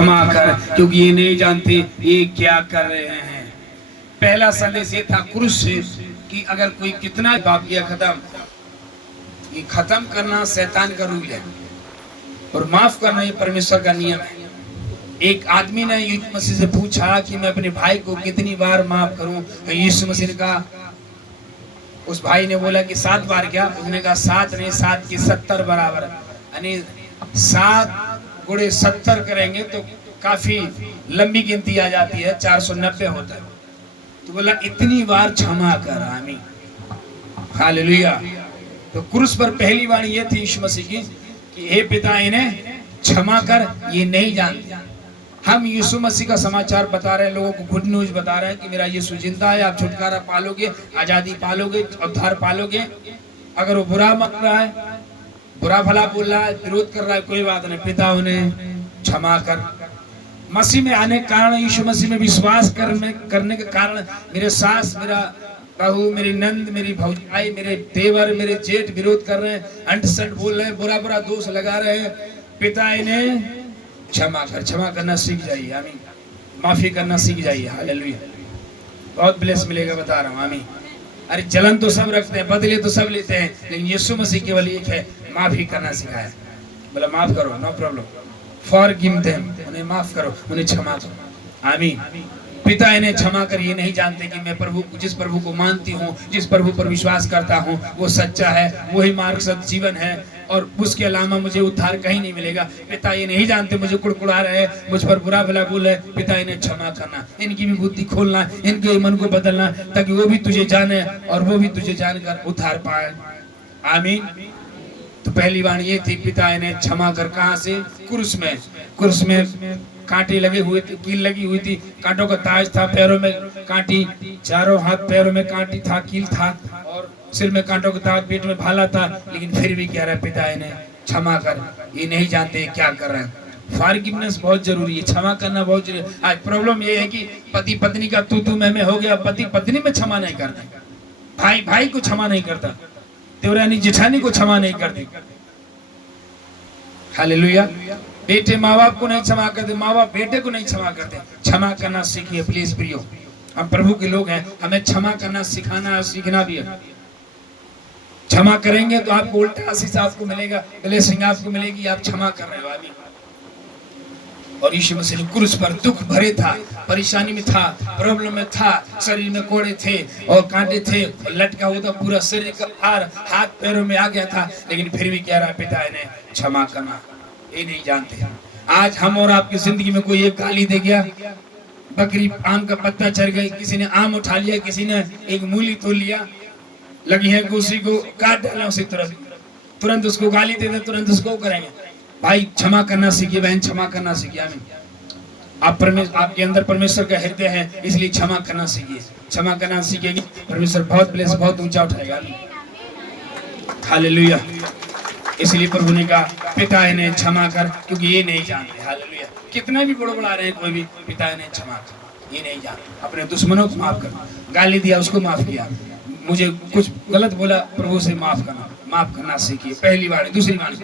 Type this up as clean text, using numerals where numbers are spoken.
क्षमा कर, क्योंकि ये नहीं जानते ये क्या कर रहे हैं। पहला संदेश ये था क्रूस से कि अगर कोई कितना पाप किया खत्म, ये खत्म करना शैतान का रूल है और माफ करना ये परमेश्वर का नियम है। एक आदमी ने यीशु मसीह से पूछा कि मैं अपने भाई को कितनी बार माफ करूं। तो यीशु मसीह ने कहा, उस भाई ने बोला कि 7 बार। क्या? उसने कहा 7 नहीं, 7 की 70 बराबर, यानी 7 गुणे 70 करेंगे तो काफी लंबी गिनती आ जाती है, 490 होता है। तो बोला इतनी बार क्षमा कर। आमीन, हालेलुया। तो क्रूस पर पहली वाणी ये थी यीशु मसीह की कि हे पिता इन्हें क्षमा कर, ये नहीं जानते। हम यीशु मसीह का समाचार बता रहे हैं, लोगों को गुड न्यूज बता रहे हैं कि मेरा यीशु जिंदा है, आप छुटकारा पालोगे, आजादी पालोगे, उद्धार पालोगे। अगर वो बुरा मत रहा है, बुरा भला बोल रहा है, विरोध कर रहा है, कोई बात नहीं, पिता उन्हें क्षमा कर। मसीह में आने के कारण, यीशु मसीह में विश्वास करने के कारण मेरे सास, मेरा बहू, मेरी नंद, मेरी भौजाई, मेरे देवर, मेरे जेठ विरोध कर रहे हैं, अंट संट बोल रहे हैं, बुरा बुरा दोष लगा रहे हैं। पिता इन्हें क्षमा कर। क्षमा करना सीख जाइए। आमीन, माफी करना सीख जाइए। हालेलुया, बहुत ब्लेस मिलेगा, बता रहा हूँ। आमीन। अरे जलन तो सब रखते हैं, बदले तो सब लेते हैं, लेकिन यीशु मसीह केवल एक है, माफी करना सिखाया। बोला माफ करो, नो प्रॉब्लम, फॉरगिव देम, उन्हें माफ करो, उन्हें क्षमा करो। आमीन। पिता इन्हें क्षमा कर, ये नहीं जानते कि मैं जिस प्रभु को मानती हूँ, जिस प्रभु पर विश्वास करता हूँ, वो सच्चा है, वही मार्ग सत्य जीवन है और उसके अलावा मुझे उद्धार कहीं नहीं मिलेगा। पिता ये नहीं जानते, मुझे कुड़कुड़ा रहे हैं, मुझ पर बुरा भला बोल रहे। पिता इन्हें क्षमा करना, इनकी भी बुद्धि खोलना, इनके मन को बदलना, ताकि वो भी तुझे जाने और वो भी तुझे जानकर उद्धार पाए। आमीन। तो पहली बात ये थी, पिता इन्हें क्षमा कर। कहाँ से? क्रूस में। क्रूस में कांटे लगे हुए थे, कील लगी हुई थी, कांटों का ताज था, पैरों में कांटी, चारों हाथ पैरों में कांटी था, कील था और सिर में कांटों का ताज, पेट में भाला था, लेकिन फिर भी कह रहा है पिता इन्हें क्षमा कर, ये नहीं जानते क्या कर रहे हैं। फॉरगिवनेस बहुत जरूरी है, क्षमा करना बहुत जरूरी है। आज प्रॉब्लम ये है कि पति पत्नी का तू मैं हो गया, पति पत्नी में क्षमा नहीं करते, भाई भाई को क्षमा नहीं करता, देवरानी जेठानी को क्षमा नहीं करती। हालेलुया। बेटे माँ बाप को नहीं क्षमा करते, माँ बाप बेटे को नहीं क्षमा करते। क्षमा करना सीखिए प्लीज प्रियो, हम प्रभु के लोग हैं, हमें क्षमा करना सिखाना सीखना भी है। क्षमा करेंगे तो आपको उल्टा आशीष आपको मिलेगा, ब्लेसिंग आपको मिलेगी, आप क्षमा कर रहे हो। आमीन। और यीशु मसीह क्रूस पर दुख भरे था, परेशानी में था, प्रॉब्लम में था, शरीर में कोड़े थे और कांटे थे, लटका हुआ था, पूरा शरीर का भार हाथ पैरों में आ गया था, लेकिन फिर भी कह रहा पिता इन्हें क्षमा करना, ये नहीं जानते। आज हम और आपकी जिंदगी में कोई एक गाली दे गया, बकरी आम का पत्ता चढ़ गई, किसी ने आम उठा लिया, किसी ने एक मूली तोड़ लिया, लगी है उसी को काट डाला, उसी तुरंत उसको गाली दे दे, तुरंत उसको करेंगे। भाई क्षमा करना सीखिए, बहन क्षमा करना सीखिए। आमीन। आपके अंदर परमेश्वर का हृदय है, इसलिए क्षमा करना सीखिए। क्षमा करना सीखेगी, परमेश्वर बहुत ब्लेस, बहुत ऊंचा उठाएगा। हालेलुया। इसलिए प्रभु ने कहा पिता इन्हें क्षमा कर, क्योंकि ये नहीं जानते। हालेलुया। कितना भी बड़ा रहे कोई भी, पिता इन्हें क्षमा कर, ये नहीं जानते। अपने दुश्मनों को माफ कर, गाली दिया उसको माफ किया, मुझे कुछ गलत बोला, प्रभु से माफ करना सीखिए। पहली बार। दूसरी बार